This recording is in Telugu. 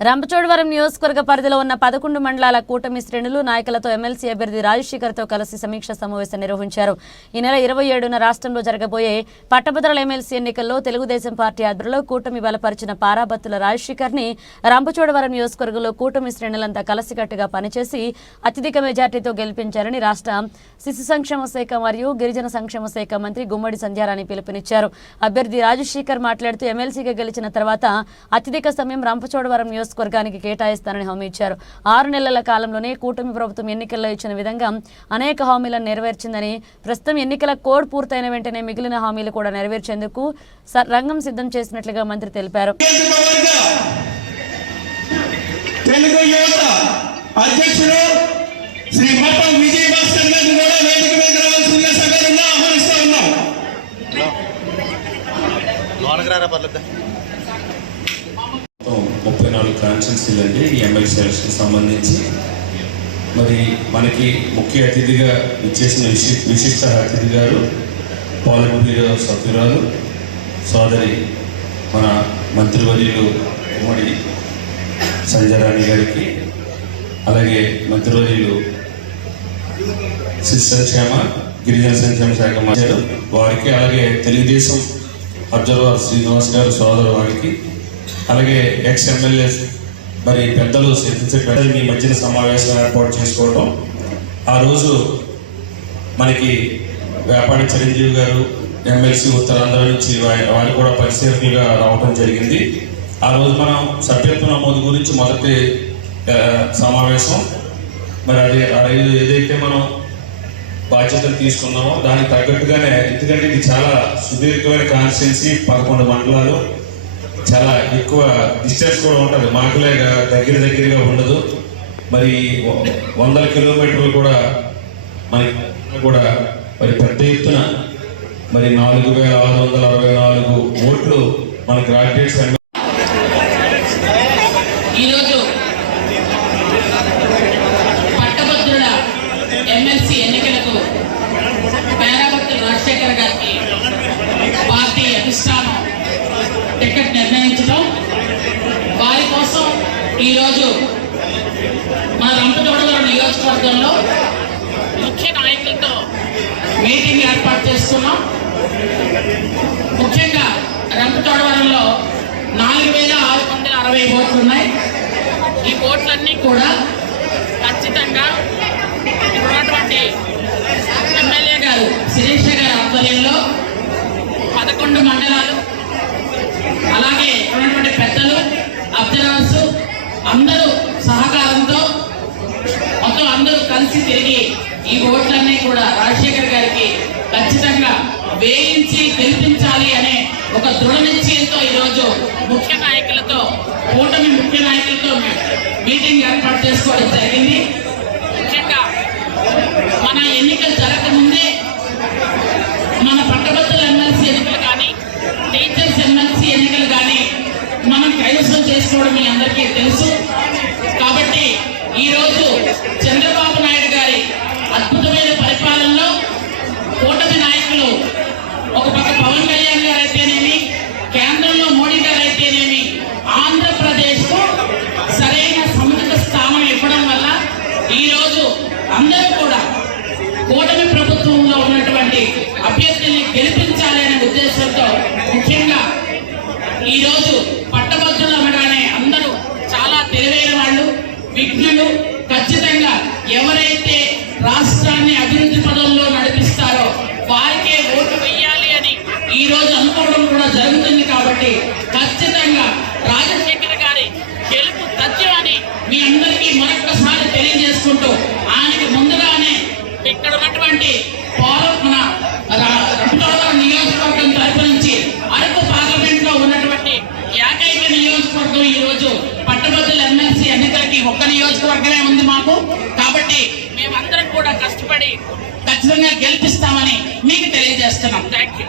రంపచోడవరం నియోజకవర్గ పరిధిలో ఉన్న పదకొండు మండలాల కూటమి శ్రేణులు నాయకులతో ఎమ్మెల్సీ అభ్యర్థి రాజశేఖర్తో కలిసి సమీక్ష సమావేశం నిర్వహించారు. ఈ నెల ఇరవై ఏడున రాష్ట్రంలో జరగబోయే పట్టభద్రుల ఎమ్మెల్సీ ఎన్నికల్లో తెలుగుదేశం పార్టీ ఆధ్వర్యంలో కూటమి బలపరిచిన పారాబత్తుల రాజశేఖర్ని రంపచోడవరం నియోజకవర్గంలో కూటమి శ్రేణులంతా కలిసికట్టుగా పనిచేసి అత్యధిక మెజార్టీతో గెలిపించారని రాష్ట్ర శిశు సంక్షేమ శాఖ మరియు గిరిజన సంక్షేమ శాఖ మంత్రి గుమ్మడి సంధ్యారాణి పిలుపునిచ్చారు. అభ్యర్థి రాజశేఖర్ మాట్లాడుతూ ఎమ్మెల్సీగా గెలిచిన తర్వాత అత్యధిక సమయం రంపచోడవరం నియోజకవర్గానికి కేటాయిస్తానని హామీ ఇచ్చారు. ఆరు నెలల కాలంలోనే కూటమి ప్రభుత్వం ఎన్నికల్లో ఇచ్చిన విధంగా అనేక హామీలను నెరవేర్చిందని ప్రస్తుతం ఎన్నికల కోడ్ పూర్తయిన వెంటనే మిగిలిన హామీలు కూడా నెరవేర్చేందుకు రంగం సిద్ధం చేసినట్లుగా మంత్రి తెలిపారు. తెలుగు యువత అధ్యక్షుడు శ్రీ మఠం విజయ భాస్కర్ గారిని కూడా వేదిక మీద రావాల్సిందిగా సగర్వంగా ఆహ్వానిస్తా ఉన్నాం. అండి ఈ ఎంఐ ఎలక్షన్ సంబంధించి. మరి మనకి ముఖ్య అతిథిగా ఇచ్చేసిన విశి విశిష్ట అతిథి గారు పాలిట్ బ్యూరో సభ్యురాలు సోదరి మన మంత్రివర్యులు ఉమ్మడి సంజయరాణి గారికి అలాగే మంత్రివర్యులు శిశు సంక్షేమ గిరిజన సంక్షేమ శాఖ మంత్రులు వారికి అలాగే తెలుగుదేశం అబ్జర్వర్ శ్రీనివాస్ గారు సోదరు వారికి అలాగే ఎక్స్ ఎమ్మెల్యే మరి పెద్దలు పెద్దలు మీ మధ్యన సమావేశం ఏర్పాటు చేసుకోవడం ఆ రోజు మనకి వ్యాపారి చిరంజీవి గారు ఎమ్మెల్సీ ఉత్తరాంధ్ర నుంచి వా- వాళ్ళు కూడా పరిశీలకులుగా రావడం జరిగింది. ఆ రోజు మనం సభ్యత్వ నమోదు గురించి మొదటి సమావేశం. మరి అది ఆ ఏదైతే మనం బాధ్యతలు తీసుకున్నామో దానికి తగ్గట్టుగానే ఎందుకంటే ఇది చాలా సుదీర్ఘమైన కాన్స్టిట్యున్సీ పదకొండు మండలాలు. చాలా ఎక్కువ డిస్టెన్స్ కూడా ఉంటుంది. మాకులే దగ్గర దగ్గరగా ఉండదు. మరి వందల కిలోమీటర్లు కూడా మనకి కూడా మరి పెద్ద ఎత్తున మరి నాలుగు వేల ఆరు వందల అరవై నాలుగు ఓట్లు మన గ్రాడ్యుయేట్స్ ఈరోజు పట్టభద్రుల ఎమ్మెల్సీ ఎన్నిక టికెట్ నిర్ణయించడం వారి కోసం ఈరోజు మన రంపచోడవరం నియోజకవర్గంలో ముఖ్య నాయకులతో మీటింగ్ ఏర్పాటు చేస్తున్నాం. ముఖ్యంగా రంపచోడవరంలో నాలుగు వేల ఆరు వందల అరవై ఓట్లు ఉన్నాయి. ఈ ఓట్లన్నీ కూడా ఖచ్చితంగా ఉన్నటువంటి ఎమ్మెల్యే గారు శిరీష గారి ఆధ్వర్యంలో పదకొండు మండలాలు అలాగే ఇక్కడ ఉన్నటువంటి పెద్దలు అబ్జర్వర్స్ అందరూ సహకారంతో మొత్తం అందరూ కలిసి తిరిగి ఈ ఓట్లన్నీ కూడా రాజశేఖర్ గారికి ఖచ్చితంగా వేయించి గెలిపించాలి అనే ఒక దృఢ నిశ్చయంతో ఈరోజు ముఖ్య నాయకులతో కూటమి ముఖ్య నాయకులతో మీటింగ్ ఏర్పాటు చేసుకోవడం జరిగింది. అందరికీ తెలుసు. కాబట్టి ఈరోజు చంద్రబాబు నాయుడు గారి అద్భుతమైన పరిపాలనలో కూటమి నాయకులు ఒక పక్క పవన్ కళ్యాణ్ గారు అయితేనేమి కేంద్రంలో మోడీ గారు అయితేనేమి ఆంధ్రప్రదేశ్కు సరైన సముచిత స్థానం ఇవ్వడం వల్ల ఈరోజు అందరూ కూడా కూటమి ప్రభుత్వంలో ఉన్నటువంటి అభ్యర్థిని గెలిపించాలనే ఉద్దేశంతో ముఖ్యంగా ఈరోజు పట్టభద్రులు అనగానే అందరూ చాలా తెలివైన వాళ్ళు విఘ్నులు ఖచ్చితంగా ఎవరైతే రాష్ట్రాన్ని అభివృద్ధి పదంలో నడిపిస్తారో వారికే ఓటు వేయాలి అని ఈ రోజు అనుకోవడం కూడా జరుగుతుంది కాబట్టి ఖచ్చితంగా రాజశేఖర్ గారి గెలుపు తథ్యమని మీ అందరికీ మరొక్కసారి తెలియజేసుకుంటూ ఆయనకి ముందుగానే ఇక్కడ ఉన్నటువంటి పాలకున మన నియోజకవర్గం తరపు నుంచి అరకు పార్లమెంట్లో ఉన్నటువంటి ఏకైక నియోజకవర్గం ఈ రోజు పట్టభద్రుల ఎమ్మెల్సీ ఎన్నికలకి ఒక్క నియోజకవర్గమే ఉంది మాకు. కష్టపడి ఖచ్చితంగా గెలిపిస్తామని మీకు తెలియజేస్తున్నాం. Thank you